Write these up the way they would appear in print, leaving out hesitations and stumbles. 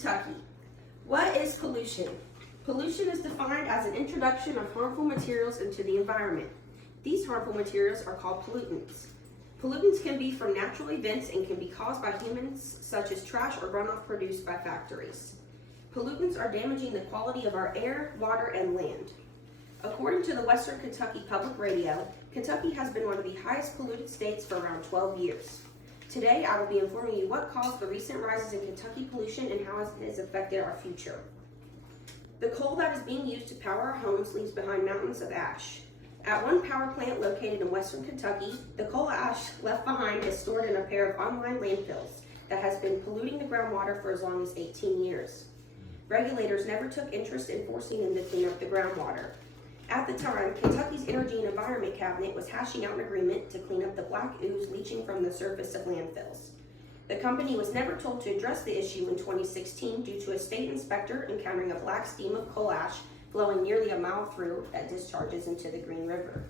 Kentucky. What is pollution? Pollution is defined as an introduction of harmful materials into the environment. These harmful materials are called pollutants. Pollutants can be from natural events and can be caused by humans, such as trash or runoff produced by factories. Pollutants are damaging the quality of our air, water, and land. According to the Western Kentucky Public Radio, Kentucky has been one of the highest polluted states for around 12 years. Today, I will be informing you what caused the recent rises in Kentucky pollution and how it has affected our future. The coal that is being used to power our homes leaves behind mountains of ash. At one power plant located in western Kentucky, the coal ash left behind is stored in a pair of unlined landfills that has been polluting the groundwater for as long as 18 years. Regulators never took interest in forcing them to clean up the groundwater. At the time, Kentucky's Energy and Environment Cabinet was hashing out an agreement to clean up the black ooze leaching from the surface of landfills. The company was never told to address the issue in 2016 due to a state inspector encountering a black steam of coal ash flowing nearly a mile through that discharges into the Green River.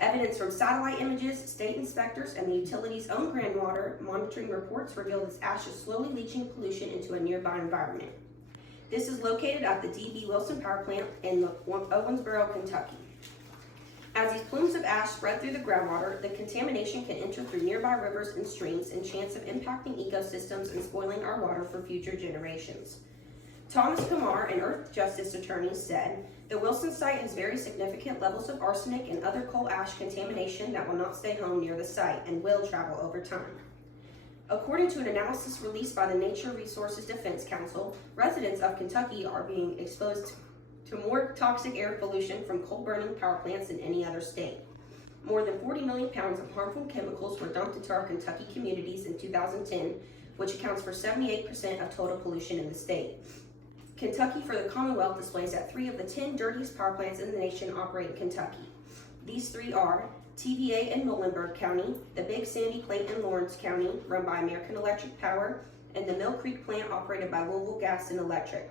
Evidence from satellite images, state inspectors, and the utility's own groundwater monitoring reports reveal this ash is slowly leaching pollution into a nearby environment. This is located at the D.B. Wilson Power Plant in Owensboro, Kentucky. As these plumes of ash spread through the groundwater, the contamination can enter through nearby rivers and streams and chance of impacting ecosystems and spoiling our water for future generations. Thomas Kumar, an Earth Justice attorney, said, "The Wilson site has very significant levels of arsenic and other coal ash contamination that will not stay home near the site and will travel over time." According to an analysis released by the Nature Resources Defense Council, residents of Kentucky are being exposed to more toxic air pollution from coal-burning power plants than any other state. More than 40 million pounds of harmful chemicals were dumped into our Kentucky communities in 2010, which accounts for 78% of total pollution in the state. Kentucky for the Commonwealth displays that 3 of the 10 dirtiest power plants in the nation operate in Kentucky. These 3 are TVA in Muhlenberg County, the Big Sandy Plant in Lawrence County, run by American Electric Power, and the Mill Creek plant operated by Louisville Gas and Electric.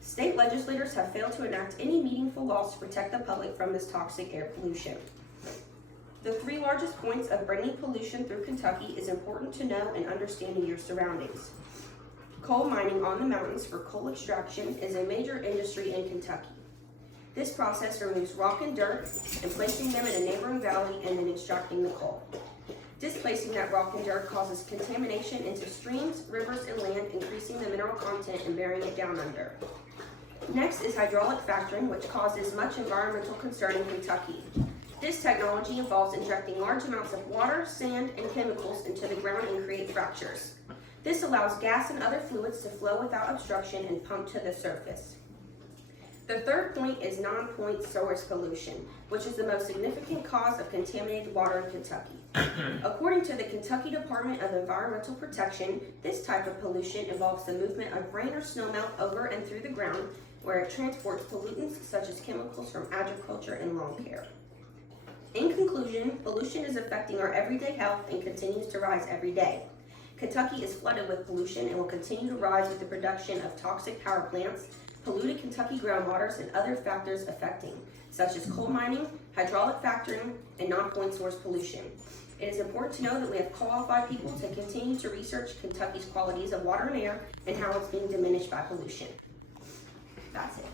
State legislators have failed to enact any meaningful laws to protect the public from this toxic air pollution. The 3 largest points of bringing pollution through Kentucky is important to know and understanding your surroundings. Coal mining on the mountains for coal extraction is a major industry in Kentucky. This process removes rock and dirt and placing them in a neighboring valley and then extracting the coal. Displacing that rock and dirt causes contamination into streams, rivers, and land, increasing the mineral content and burying it down under. Next is hydraulic fracturing, which causes much environmental concern in Kentucky. This technology involves injecting large amounts of water, sand, and chemicals into the ground and create fractures. This allows gas and other fluids to flow without obstruction and pump to the surface. The third point is non-point source pollution, which is the most significant cause of contaminated water in Kentucky. According to the Kentucky Department of Environmental Protection, this type of pollution involves the movement of rain or snowmelt over and through the ground, where it transports pollutants such as chemicals from agriculture and lawn care. In conclusion, pollution is affecting our everyday health and continues to rise every day. Kentucky is flooded with pollution and will continue to rise with the production of toxic power plants, polluted Kentucky groundwaters, and other factors affecting, such as coal mining, hydraulic fracturing, and non-point source pollution. It is important to know that we have qualified people to continue to research Kentucky's qualities of water and air and how it's being diminished by pollution. That's it.